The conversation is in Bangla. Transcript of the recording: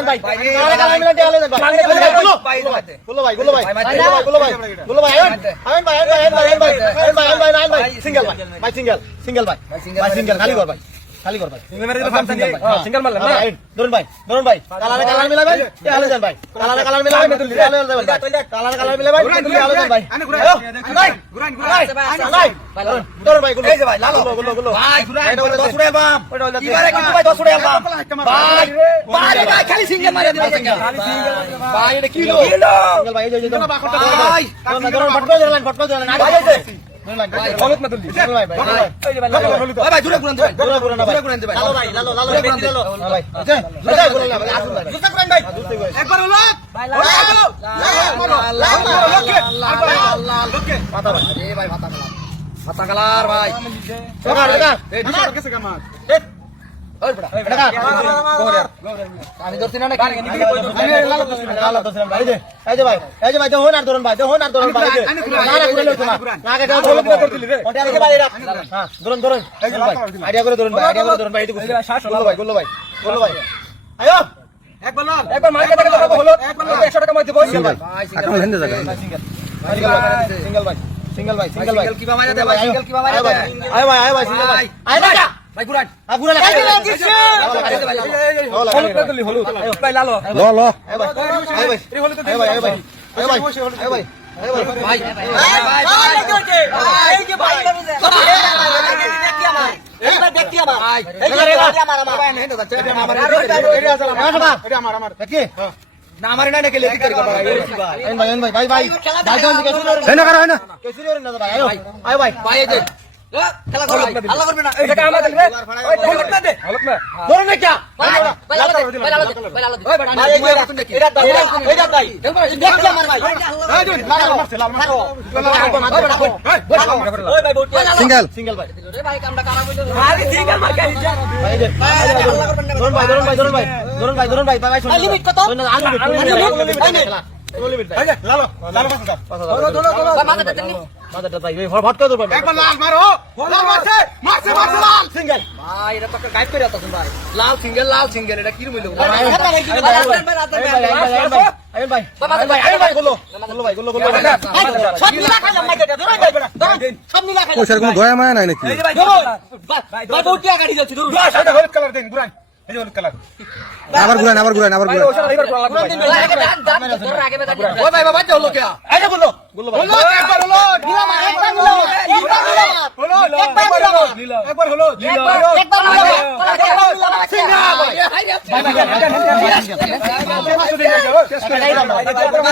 দেন ভাই কালারে কালার মিলান টিয়া আলো দেন ভাই গুলো ভাই গুলো ভাই আইন ভাই সিঙ্গেল ভাই সিঙ্গেল ভাই খালি কর ভাই সিঙ্গেল মারলাম না ধরুন ভাই কালারে কালার মিলাবেন টিয়া আলো দেন ভাই কালারে কালার মিলাবেন টিয়া আলো দেন ভাই কালারে কালার মিলাবেন টিয়া আলো দেন ভাই ধরুন ভাই গুলো এই যে ভাই লালো গুলো ভাই এটা হলো 10 টাকা বাম এবারে কিন্তু ভাই 10 টাকা বাম ভাই খালি সিঙ্গেল মারিয়া দিবা সিঙ্গেল ভাই এটা কিলো সিঙ্গেল ভাই এই যে ভাই ধরুন ফটকা ধরলেন ভাই এই যে হলুদ না তুললি ভাই এই যে ভাই ভাই দূরে ঘুরান ভাই দূরে ঘুরান ভাই লালো ভাই লালো ভাই ওকে দূরে ঘুরান ভাই আসুন ভাই দূরে ঘুরান ভাই একবার হলো ভাই ওকে মাথা ভাই এ ভাই মাথা কালার ভাই টাকা এই দুশো টাকা কাছে কামাত ওই বড়া আমি ধরছি না নাকি লালো ধরছিলাম ভাই এই যে ভাই দেখুন আর ধরুন ভাই না ঘুরে লইছো না আগে দাও হলুদ করে দিলি রে ওটা আগে ভাই হ্যাঁ ধরুন ভাই আইডিয়া করে ধরুন ভাই এটুকু গুলো ভাই আয়ো একবার মার কাটা গেল হলুদ 100 টাকা মধ্যে বসে ভাই সিঙ্গেল ভাই সিঙ্গেল কি মারা দে ভাই সিঙ্গেল কি মারা দে আয় ভাই সিঙ্গেল ভাই আয় না ভাই গুরান গুরান হলুদ করে দিলি হলুদ ভাই লালো লো আয় ভাই হলুদ আয় ভাই ভাই এই যে ভাই এইবার দেখতি আমার এটা আমার দেখি না আমারে না কেলে ঠিক করে ভাই না করা হয় না কেসি রে না ভাই আয় ভাই এই যে খেলা করো আল্লাহ করবে না এটা কাম আছে রে ওই হলুদ না দে হলুদ না ধরে না কি ভাই এটা দাই দেখি আমার ভাই সিঙ্গেল ভাই কামটা খারাপ হইলো আরে সিঙ্গেল মার খাই ভাই ধরুন ভাই লিমিট কত মাথাটা ভাই ফটকা ধরো একবার লাল মারো লাল মারছে লাল সিঙ্গেল ভাই এটা তো গাইড করে আতাছেন ভাই লাল সিঙ্গেল এটা কি রইলো ভাই ভাই গুলো সব নিলা খাইলাম না এটা ধরো সব নিলা খাইলাম ওই কোনো দয়া মায়া নাই নাকি ভাই ভাই বউটিয়া গাড়ি যাচ্ছে ধরুন এটা হলুদ কালার দেন গুরান এই হলুদ কালার আবার ঘুরান ওই ভাই বাবা হলো কি এই যে গুলো একবার হলো একবার হলো সিঙ্গেল ভাই